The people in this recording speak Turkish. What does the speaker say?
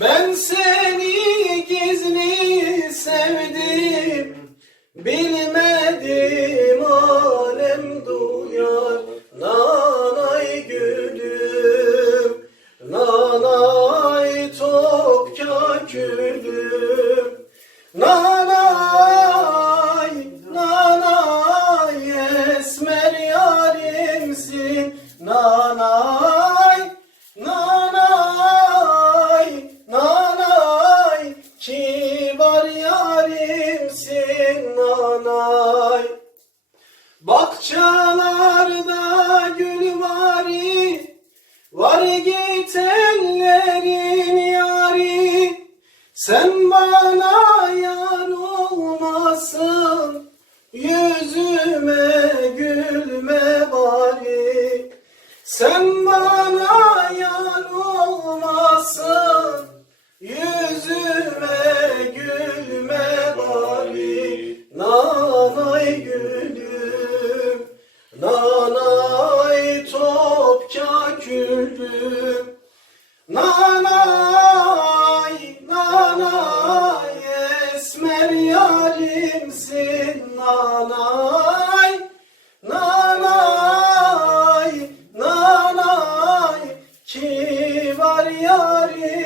Ben seni gizli sevdim Bilmedim alem duyar. Nanay gülüm Nanay tokya gülüm Nanay Bakçalarda gül var Var git ellerin yari. Sen bana yar olmasın Yüzüme gülme bari. Sen bana yar olmasın nanay esmer yarimsin nanay nanay nanay. Ki var yarim